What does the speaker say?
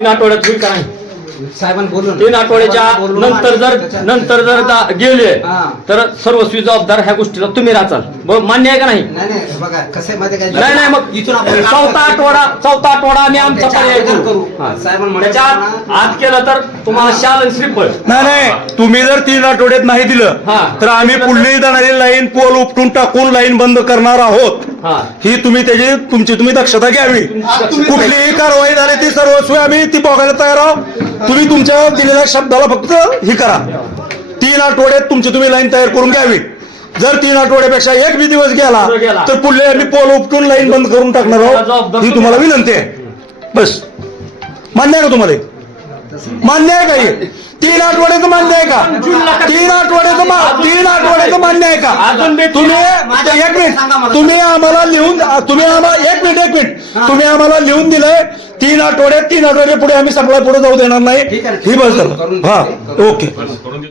आठवड्यात होईल का नाही? साहेबांना बोलून तीन आठवड्याच्या नंतर जर नंतर जर दा- गेले हा. तर सर्वस्वी जबाबदार ह्या गोष्टीला तुम्ही राचाल. बरं, मान्य आहे का नाही? नाही नाही बघा कसं आहे माहिती आहे का? नाही नाही मग इथून आपण चौथा आठवडा चौथा आठवडा आम्ही आमचा त्याच्या पर्याय अगोदर करू करू. हा. साहेबांना म्हणायचं त्याच्यात ना- आत केलं तर तुम्हाला शाल आणि श्रीफळ. नाही नाही तुम्ही जर तीन आठवड्यात नाही दिलं. तर आम्ही पुढली जाणारी लाईन पोल उपटून टाकून लाईन बंद करणार आहोत. हा. ही तुम्ही त्याची तुमची तुम्ही दक्षता घ्यावी. कुठलीही कारवाई झाली ती सर्वस्वी आम्ही ती बघायला तयार आहोत. तुम्ही तुमच्या दिलेल्या शब्दाला फक्त ही करा. तीन आठवड्यात तुमची तुम्ही लाईन तयार करून घ्यावी. जर तीन आठवड्यापेक्षा एक बी दिवस गेला पुढे. तर पुढले आम्ही पोल उपटून लाईन बंद करून टाकणार आहोत. ही तुम्हाला विनंती आहे. बस. मान्य आहे का तुम्हाला? मान्य आहे का हे? तीन आठवड्याचं मान्य आहे का? तीन आठवड्याचं तीन आठवड्याचं मान्य आहे का? तुम्ही एक मिनिट तुम्ही आम्हाला लिहून तुम्ही आम्हाला एक मिनिट एक मिनिट. तुम्ही आम्हाला लिहून दिलंय तीन आठवड्यात तीन आठवड्या पुढे आम्ही सगळ्या पुढे जाऊ देणार नाही. ही बस हा. ओके